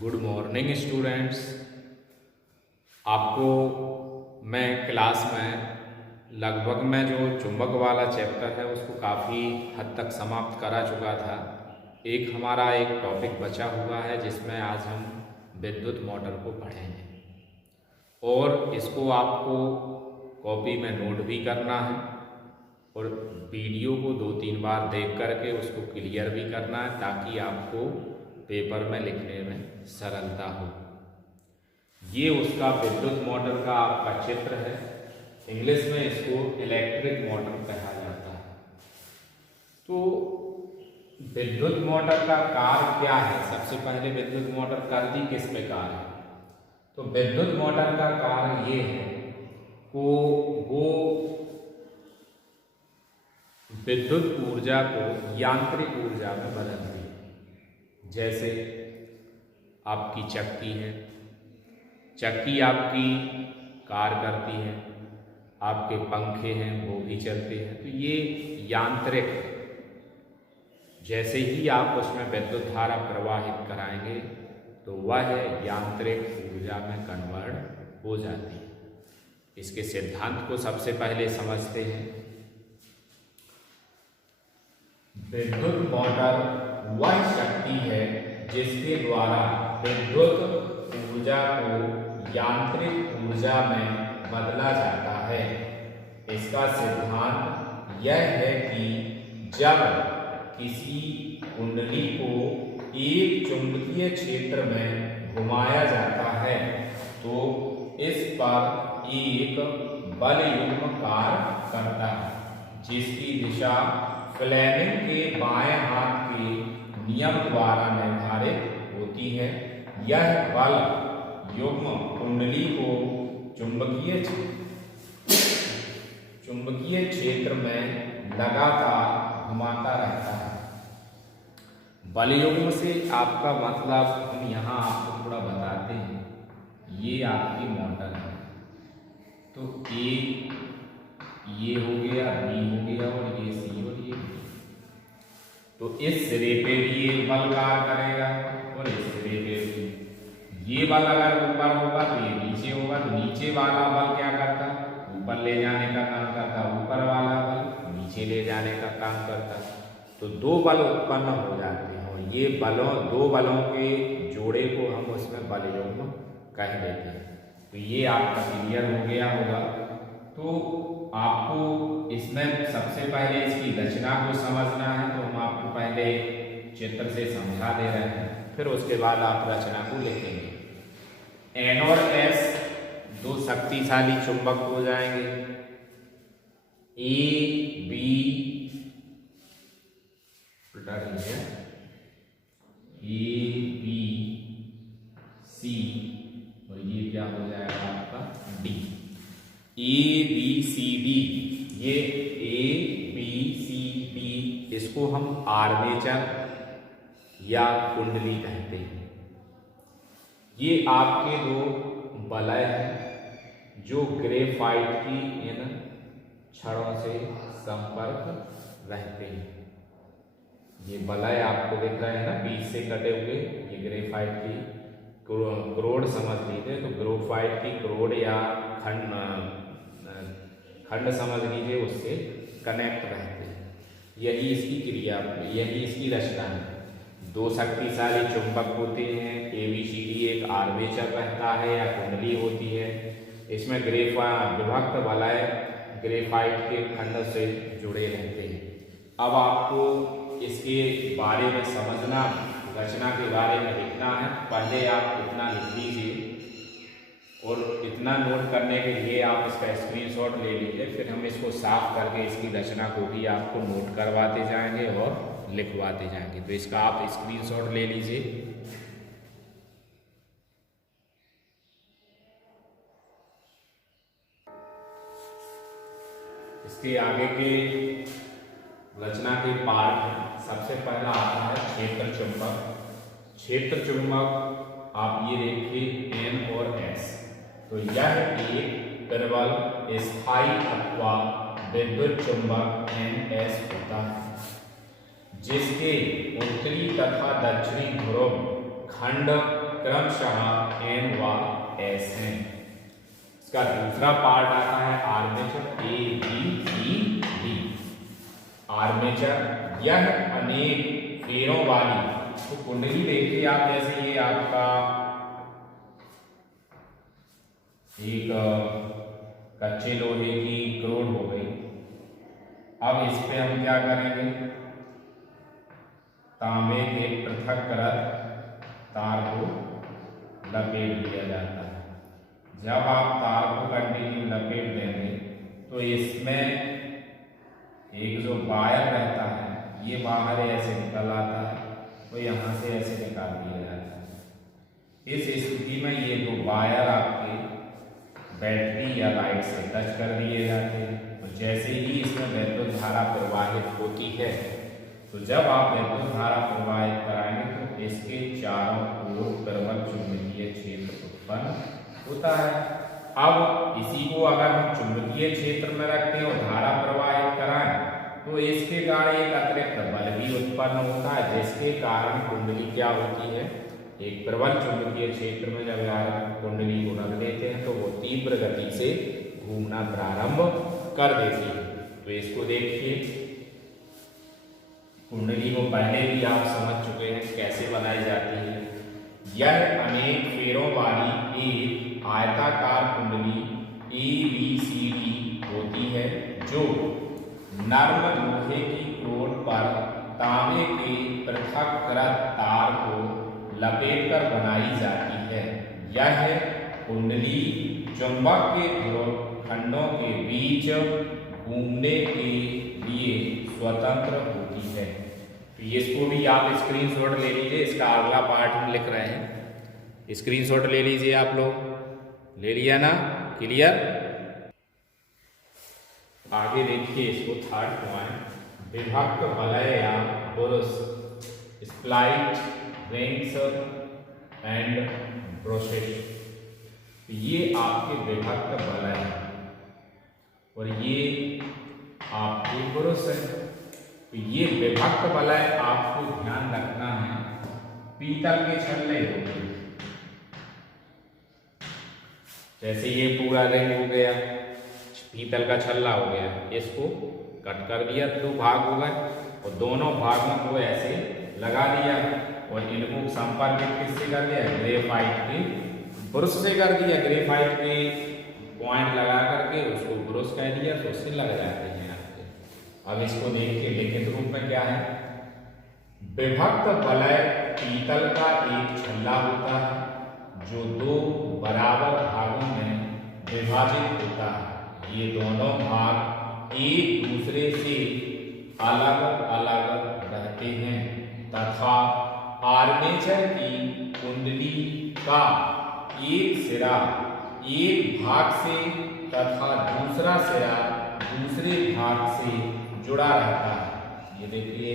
Good morning students. आपको मैं class में लगभग मैं जो चुंबक वाला चैप्टर है उसको काफ़ी हद तक समाप्त करा चुका था। एक हमारा एक टॉपिक बचा हुआ है जिसमें आज हम विद्युत मोटर को पढ़ेंगे और इसको आपको कॉपी में नोट भी करना है और वीडियो को 2-3 बार देख करके उसको क्लियर भी करना है ताकि आपको पेपर में लिखने में सरलता हो। ये उसका विद्युत मोटर का आपका चित्र है। इंग्लिश में इसको इलेक्ट्रिक मोटर कहा जाता है। तो विद्युत मोटर का कार्य क्या है? सबसे पहले विद्युत मोटर करती किस प्रकार है? तो विद्युत मोटर का कार्य ये है को वो विद्युत ऊर्जा को यांत्रिक ऊर्जा में बदलती है। जैसे आपकी चक्की है, चक्की आपकी कार करती है, आपके पंखे हैं वो भी चलते हैं, तो ये यांत्रिक। जैसे ही आप उसमें विद्युत धारा प्रवाहित कराएंगे तो वह यांत्रिक ऊर्जा में कन्वर्ट हो जाती है। इसके सिद्धांत को सबसे पहले समझते हैं। विद्युत मोटर वह शक्ति है जिसके द्वारा विद्युत ऊर्जा को यांत्रिक ऊर्जा में बदला जाता है। इसका सिद्धांत यह है कि जब किसी कुंडली को एक चुंबकीय क्षेत्र में घुमाया जाता है तो इस पर एक बल युग्म कार्य करता है जिसकी दिशा फ्लेमिंग के बाएं हाथ के नियम द्वारा निर्धारित होती है। यह बल युग्म कुंडली को चुंबकीय क्षेत्र में लगातार घुमाता रहता है। बल युग्म से आपका मतलब हम यहाँ आपको थोड़ा बताते हैं। ये आपकी मोटर है, तो ये हो गया, बी हो गया और ये सी और ये डी। तो इस सिरे पे भी एक बल कार्य करेगा और इस सिरे पे भी। ये बल अगर ऊपर होगा तो ये नीचे होगा, तो नीचे वाला बल क्या करता? ऊपर ले जाने का काम करता। ऊपर वाला बल नीचे ले जाने का काम करता। तो दो बल उत्पन्न हो जाते हैं और ये दो बलों के जोड़े को हम उसमें बल युग्म कह देते हैं। तो ये आपका क्लियर हो गया होगा। तो आपको इसमें सबसे पहले इसकी रचना को समझना है, तो हम आपको पहले चित्र से समझा दे रहे हैं, फिर उसके बाद आप रचना को लिखेंगे। एन और एस दो शक्तिशाली चुंबक हो जाएंगे। ए बी उल्टा लीजिए, ए बी सी और ये क्या हो जाएगा आपका D. A B C D, ये ए बी सी डी इसको हम आर्मेचर या कुंडली कहते हैं। ये आपके दो बलय हैं जो ग्रेफाइट की इन छड़ों से संपर्क रहते हैं। ये बलय आपको दिख रहा है ना, बीच से कटे हुए, ये ग्रेफाइट की क्रोड समझ लीजिए। तो ग्रेफाइट की क्रोड या खंड समझ लीजिए, उससे कनेक्ट रहते हैं। यही इसकी क्रिया, यही इसकी रचना है। दो शक्तिशाली चुंबक होते हैं। ABCD एक आर्मेचर रहता है या कुंडली होती है। इसमें विभक्त वलय ग्रेफाइट के खंड से जुड़े रहते हैं। अब आपको इसके बारे में समझना, रचना के बारे में लिखना है। पहले आप इतना लिख लीजिए और इतना नोट करने के लिए आप इसका स्क्रीनशॉट ले लीजिए। फिर हम इसको साफ करके इसकी रचना को भी आपको नोट करवाते जाएंगे और लिखवाते जाएंगे। तो इसका आप स्क्रीनशॉट ले लीजिए। इसके आगे के रचना के पार्ट, सबसे पहला आता है क्षेत्र चुंबक। क्षेत्र चुंबक आप ये देखिए एन और एस। तो यह एक प्रबल स्थायी अथवा विद्युत चुंबक NS होता है जिसके उत्तरी तथा दक्षिणी ध्रुव खंड क्रमशः N व S हैं। इसका दूसरा पार्ट आता है armature A B C D। Armature यह अनेक फेरों वाली, तो कुंडली देखिए आप, जैसे ये आपका एक कच्चे लोहे की क्रोड हो गई। अब इस पे हम क्या करेंगे, तांबे के पृथक्कृत तार को लपेट दिया जाता है। जब आप तार को कंटिन्यू लपेट देंगे तो इसमें एक जो वायर रहता है ये बाहर ऐसे निकल आता है, तो यहाँ से ऐसे निकाल दिया जाता है। इस स्थिति में ये दो वायर आपके बैटरी या लाइट से टच कर दिए जाते हैं। तो जैसे ही इसमें वैद्युत धारा प्रवाहित होती है, तो जब आप वैद्युत धारा प्रवाहित कराएंगे तो इसके चारों ओर प्रबल चुंबकीय क्षेत्र उत्पन्न होता है। अब इसी को अगर हम चुंबकीय क्षेत्र में रखते हैं और धारा प्रवाहित कराएं तो इसके कारण एक अतिरिक्त बल भी उत्पन्न होता है, जिसके कारण कुंडली क्या होती है, एक प्रबल चुंबकीय क्षेत्र में जब यार कुंडली को रख देते हैं तो वो तीव्र गति से घूमना प्रारंभ कर देती है। तो इसको देखिए, कुंडली को पहले भी आप समझ चुके हैं कैसे बनाई जाती है। यह अनेक फेरों वाली एक आयताकार कुंडली ABCD होती है, जो नर्म लोहे की क्रोड पर तांबे के पृथक्कृत तार को लपेटकर बनाई जाती है। यह कुंडली चुंबक के ध्रुव खंडों के बीच घूमने के लिए स्वतंत्र होती है। तो इसको भी आप स्क्रीनशॉट ले लीजिए, इसका अगला पार्ट हम लिख रहे हैं, स्क्रीनशॉट ले लीजिए आप लोग, ले लिया ना, क्लियर। आगे देखिए इसको थर्ड पॉइंट, विभक्त वलय या बुरुस, स्प्लाइट, रिंग्स एंड ब्रोशेस। ये आपके विभक्त वलय हैं और ये आपके बुरुस है। तो ये विभक्त वलय आपको ध्यान रखना है, पीतल के छल्ले होते हैं। जैसे ये पूरा रिंग हो गया, पीतल का छल्ला हो गया, इसको कट कर दिया, दो भाग हो गए और दोनों भागों को ऐसे लगा दिया और इनको संपर्क किससे कर दिया, ग्रेफाइट के ब्रश से कर दिया। ग्रेफाइट के पॉइंट लगा करके उसको ब्रश कह दिया तो उससे लग जाते हैं आपके। अब इसको देखिए लिखित रूप में क्या है, विभक्त वलय पीतल का एक छल्ला होता है जो दो बराबर भागों में विभाजित होता है। ये दोनों भाग एक दूसरे से अलग अलग रहते हैं तथा आर्मेचर की कुंडली का एक सिरा एक भाग से तथा दूसरा सिरा दूसरे भाग से जुड़ा रहता है। ये देखिए,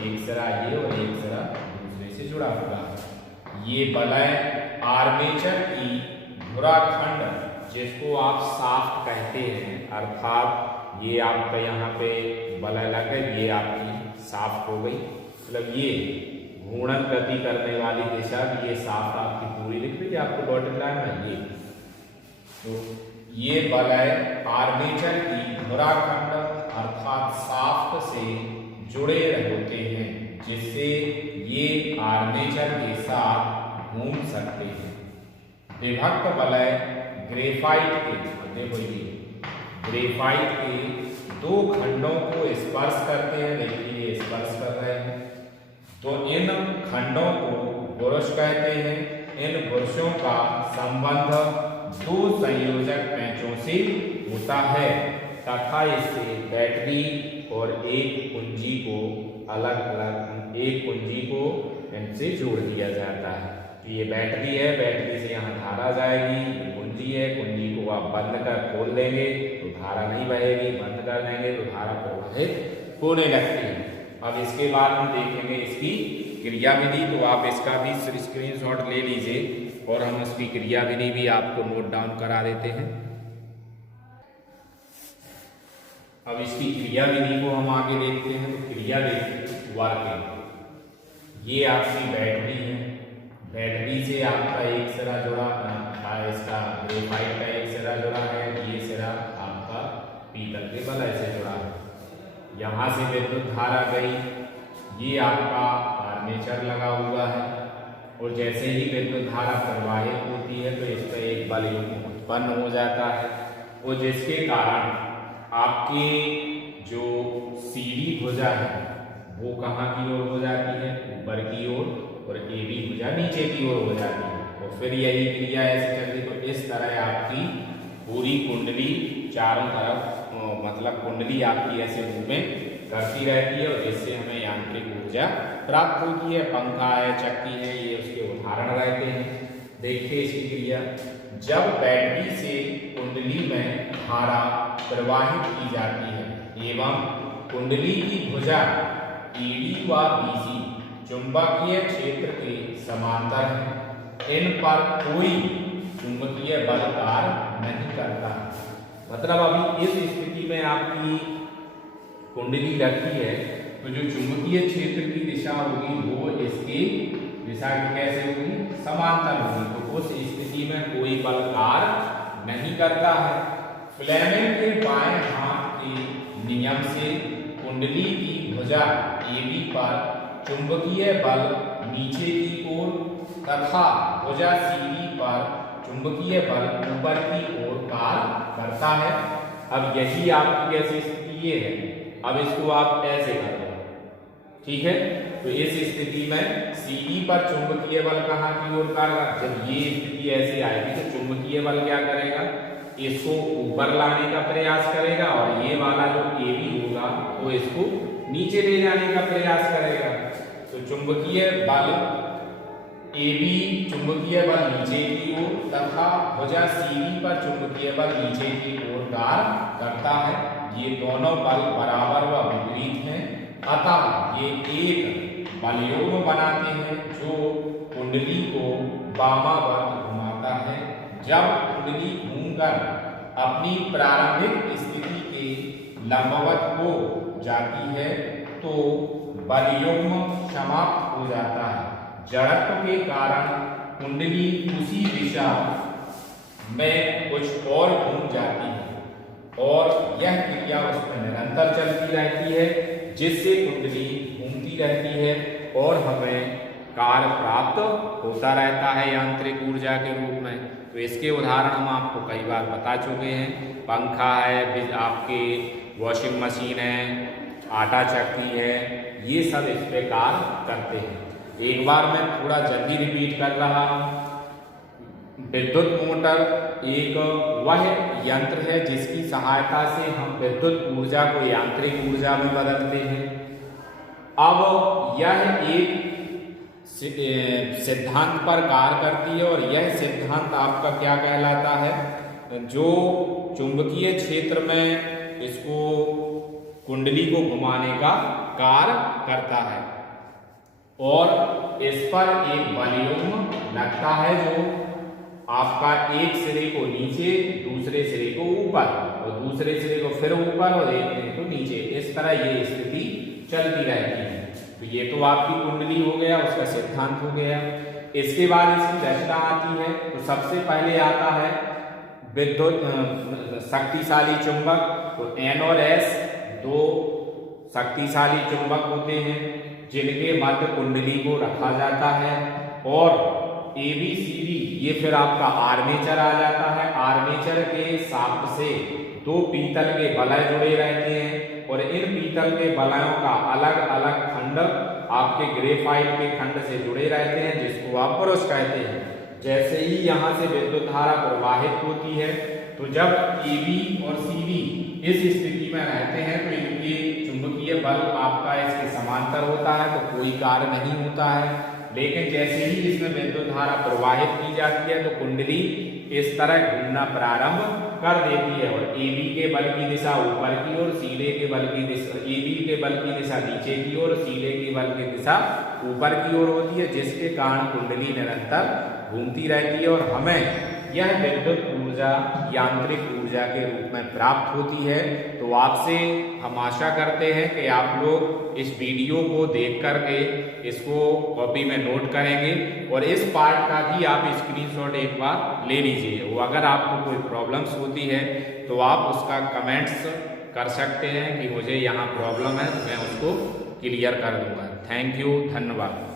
एक सिरा ये और एक सिरा दूसरे से जुड़ा हुआ है। ये वलय आर्मेचर की धुराखंड, जिसको आप शाफ्ट कहते हैं, अर्थात ये आपका यहाँ पे वलय लग गई, ये आपकी शाफ्ट हो गई, मतलब ये घूर्णन गति करने वाली दिशा, ये शाफ्ट आपकी पूरी दिख रही है आपको डॉटेड लाइन में। ये तो ये वलय आर्मेचर की धुराखंड अर्थात शाफ्ट से जुड़े होते हैं, जिससे ये आर्मेचर के साथ घूम सकते हैं। विभक्त वलय ग्रेफाइट के, देखो ये ग्रेफाइट के दो खंडों को स्पर्श करते हैं, देखिए ये स्पर्श कर रहे हैं, तो इन खंडों को बुरुश कहते हैं। इन बुरुशों का संबंध दो संयोजक पेंचों से होता है तथा इससे बैटरी और एक कुंजी को अलग अलग, एक कुंजी को इनसे जोड़ दिया जाता है। तो ये बैटरी है, बैटरी से यहाँ धारा जाएगी, ये कुंजी है, कुंजी को आप बंद कर खोल देंगे तो धारा नहीं बहेगी, बंद कर देंगे तो धारा प्रवाहित होने लगती है। अब इसके बाद हम देखेंगे इसकी क्रिया विधि, तो आप इसका भी स्क्रीनशॉट ले लीजिए और हम इसकी क्रिया विधि भी आपको नोट डाउन करा देते हैं। अब इसकी क्रिया विधि को हम आगे देखते हैं। तो क्रिया विधि वर्किंग, ये आपकी बैटरी है, बैटरी से आपका एक सिरा जुड़ा इसका ग्रेफाइट का एक सिरा जुड़ा है, ये सिरा आपका पीतल के वलय से जुड़ा है। यहाँ से विद्युत धारा गई, ये आपका आर्मेचर लगा हुआ है और जैसे ही विद्युत धारा प्रवाहित होती है तो इस पर एक बल युग्म उत्पन्न हो जाता है और जिसके कारण आपके जो सीधी भुजा है वो कहाँ की ओर हो जाती है, ऊपर की ओर, और AB भुजा नीचे की ओर हो जाती है। और फिर यही क्रिया ऐसे चलती है। तो इस तरह आपकी पूरी कुंडली चारों तरफ मतलब कुंडली आपकी ऐसे मूवमेंट करती रहती है और जिससे हमें यांत्रिक ऊर्जा प्राप्त होती है। पंखा है, चक्की है, ये उसके उदाहरण रहते हैं। देखिए इसकी क्रिया, जब बैटरी से कुंडली में धारा प्रवाहित की जाती है एवं कुंडली की भुजा ED व BC चुंबकीय क्षेत्र के समांतर है, इन पर कोई चुंबकीय बल कार्य नहीं करता। मतलब अभी इस स्थिति में आपकी कुंडली रखी है तो जो चुंबकीय क्षेत्र की दिशा होगी वो इसकी दिशा की कैसे होगी, समांतर होगी। तो उस स्थिति में कोई बल कार्य नहीं करता है। फ्लेमिंग के बाएं हाथ के नियम से कुंडली की भुजा AB पर चुंबकीय बल नीचे की ओर तथा भुजा CD पर चुंबकीय बल ऊपर की ओर कार्य करता है। अब यही आपकी ऐसी स्थिति ये है। अब इसको आप ऐसे कर दो, ठीक है। तो इस स्थिति में CD पर चुंबकीय बल कहाँ की ओर कार्य, जब ये स्थिति ऐसी आएगी तो चुंबकीय बल क्या करेगा, इसको ऊपर लाने का प्रयास करेगा और ये वाला जो AB होगा वो इसको नीचे ले जाने का प्रयास करेगा। तो चुंबकीय बल AB चुंबकीय बल नीचे की ओर तथा भुजा CD पर चुंबकीय बल नीचे की ओर कार्य करता है। ये दोनों बल बराबर व विपरीत हैं, अतः ये एक बल युग्म बनाते हैं जो कुंडली को वामावर्त घुमाता है। जब कुंडली घूमकर अपनी प्रारंभिक स्थिति के लंबवत हो जाती है तो बल युग्म समाप्त हो जाता है। जड़त्व के कारण कुंडली उसी दिशा में कुछ और घूम जाती है और यह क्रिया उसमें निरंतर चलती रहती है, जिससे कुंडली घूमती रहती है और हमें कार्य प्राप्त होता रहता है यांत्रिक ऊर्जा के रूप में। तो इसके उदाहरण हम आपको कई बार बता चुके हैं। पंखा है, आपके वॉशिंग मशीन है, आटा चक्की है, ये सब इस पे कार्य करते हैं। एक बार मैं थोड़ा जल्दी रिपीट कर रहा हूँ। विद्युत मोटर एक वह यंत्र है जिसकी सहायता से हम विद्युत ऊर्जा को यांत्रिक ऊर्जा में बदलते हैं। अब यह एक सिद्धांत पर कार्य करती है और यह सिद्धांत आपका क्या कहलाता है, जो चुंबकीय क्षेत्र में इसको कुंडली को घुमाने का कार्य करता है और इस पर एक बल युग्म लगता है जो आपका एक सिरे को नीचे, दूसरे सिरे को ऊपर और दूसरे सिरे को फिर ऊपर और एक सिरे को नीचे, इस तरह ये स्थिति चलती रहती है। तो ये तो आपकी कुंडली हो गया, उसका सिद्धांत हो गया। इसके बाद इसकी रचना आती है। तो सबसे पहले आता है विद्युत शक्तिशाली चुंबक। तो N और S दो शक्तिशाली चुंबक होते हैं जिनके मध्य कुंडली को रखा जाता है और ABCD ये फिर आपका आर्मेचर आ जाता है। आर्मेचर के शाफ्ट से दो पीतल के वलय जुड़े रहते हैं और इन पीतल के वलयों का अलग अलग खंड आपके ग्रेफाइट के खंड से जुड़े रहते हैं, जिसको आप ब्रश कहते हैं। जैसे ही यहाँ से विद्युत धारा प्रवाहित होती है तो जब AB और CD इस स्थिति में रहते हैं तो इनके चुंबकीय बल आपका इसके समांतर होता है, तो कोई कार्य नहीं होता है। लेकिन जैसे ही इसमें विद्युत धारा प्रवाहित की जाती है तो कुंडली इस तरह घूमना प्रारंभ कर देती है और AB के बल की दिशा ऊपर की ओर, CD के बल की दिशा, AB के बल की दिशा नीचे की ओर, CD के बल की दिशा ऊपर की ओर होती है, जिसके कारण कुंडली निरंतर घूमती रहती है और हमें यह विद्युत ऊर्जा यांत्रिक ऊर्जा के रूप में प्राप्त होती है। तो आपसे हम आशा करते हैं कि आप लोग इस वीडियो को देख करके इसको कॉपी में नोट करेंगे और इस पार्ट का भी आप स्क्रीनशॉट एक बार ले लीजिए। वो अगर आपको कोई प्रॉब्लम्स होती है तो आप उसका कमेंट्स कर सकते हैं कि मुझे यहाँ प्रॉब्लम है, मैं उसको क्लियर कर दूंगा। थैंक यू, धन्यवाद।